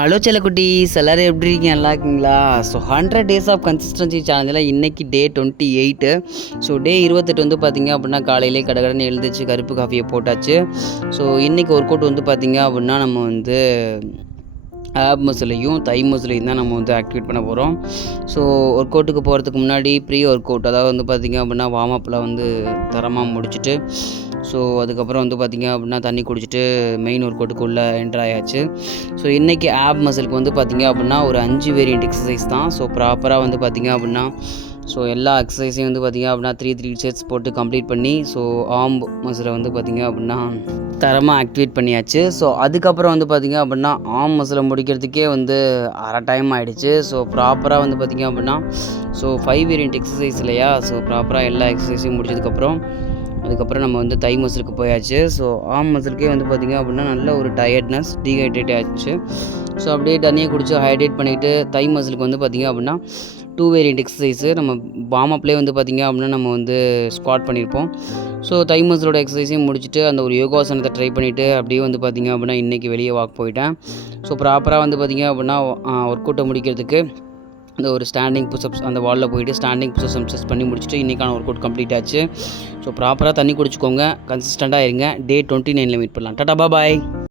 Hello செல்லக்குட்டீஸ், எல்லோரும் எப்படி இருக்கீங்க? நல்லா இருக்கீங்களா? ஸோ 100 டேஸ் ஆஃப் கன்சிஸ்டன்சி சேலஞ்சில் இன்றைக்கி டே 28. ஸோ டே 28 வந்து பார்த்திங்க அப்படின்னா காலையிலே கடகடன்னு எழுந்திரிச்சு கருப்பு காஃபியை போட்டாச்சு. ஸோ இன்றைக்கி ஒர்க் அவுட் வந்து பார்த்திங்க அப்படின்னா நம்ம வந்து ஆப் மசிலையும் தை மசிலையும் தான் நம்ம வந்து ஆக்டிவேட் பண்ண போகிறோம். ஸோ ஒர்க் அவுட்டுக்கு போகிறதுக்கு முன்னாடி ப்ரீ ஒர்க் அவுட், அதாவது வந்து பார்த்திங்க அப்படின்னா வார்ம் அப்பில் வந்து தரமாக முடிச்சுட்டு, ஸோ அதுக்கப்புறம் வந்து பார்த்திங்க அப்படின்னா தண்ணி குடிச்சிட்டு மெயின் ஒர்க் அவுட்டுக்குள்ளே என்ட்ரு ஆயாச்சு. ஸோ இன்றைக்கி ஆப் மசிலுக்கு வந்து பார்த்திங்க அப்படின்னா ஒரு 5 வேரியண்ட் எக்ஸசைஸ் தான். ஸோ ப்ராப்பராக வந்து பார்த்திங்க அப்படின்னா ஸோ எல்லா எக்ஸசைஸையும் வந்து பார்த்திங்க அப்படின்னா 3 செட்ஸ் போட்டு கம்ப்ளீட் பண்ணி, ஸோ ஆர்ம் மசிலை வந்து பார்த்திங்க அப்படின்னா தரமாக ஆக்டிவேட் பண்ணியாச்சு. ஸோ அதுக்கப்புறம் வந்து பார்த்திங்க அப்படின்னா ஆர்ம் மசிலை முடிக்கிறதுக்கே வந்து அரை டைம் ஆகிடுச்சு. ஸோ ப்ராப்பராக வந்து பார்த்திங்க அப்படின்னா ஸோ 5 வேரியண்ட் எக்ஸசைஸ் இல்லையா, ஸோ ப்ராப்பராக எல்லா எக்ஸசைஸையும் முடிச்சதுக்கப்புறம் அதுக்கப்புறம் நம்ம வந்து தை மசிலுக்கு போயாச்சு. ஸோ ஆர்ம் மசிலுக்கே வந்து பார்த்திங்க அப்படின்னா நல்ல ஒரு டயர்ட்னஸ், டீஹைட்ரேட் ஆகிடுச்சு. ஸோ அப்படியே தண்ணியை குடித்து ஹைட்ரேட் பண்ணிவிட்டு தை மசிலுக்கு வந்து பார்த்திங்க அப்படின்னா 2 வேரியண்ட் எக்ஸசைஸு நம்ம வார்ம் அப்லேயே வந்து பார்த்திங்க அப்படின்னா நம்ம வந்து ஸ்குவாட் பண்ணியிருப்போம். ஸோ தை மசிலோட எக்ஸசைஸையும் முடிச்சுட்டு அந்த ஒரு யோகாசனத்தை ட்ரை பண்ணிவிட்டு அப்படியே வந்து பார்த்திங்க அப்படின்னா இன்றைக்கி வெளியே வாக் போயிட்டேன். ஸோ ப்ராப்பராக வந்து பார்த்திங்க அப்படின்னா ஒர்க் அவுட்டை முடிக்கிறதுக்கு இந்த ஒரு ஸ்டாண்டிங் புஷ்அப்ஸ் அந்த வாலில் போயிட்டு ஸ்டாண்டிங் புஷ்அப்ஸ் பண்ணி முடிச்சுட்டு இன்றைக்கான ஒர்க் அவுட் கம்ப்ளீட் ஆச்சு. ஸோ ப்ராப்பராக தண்ணி குடிச்சிக்கோங்க, கன்சிஸ்டண்ட்டாக இருங்க. டே 29ல் மீட் பண்ணலாம். டாடா பாய்.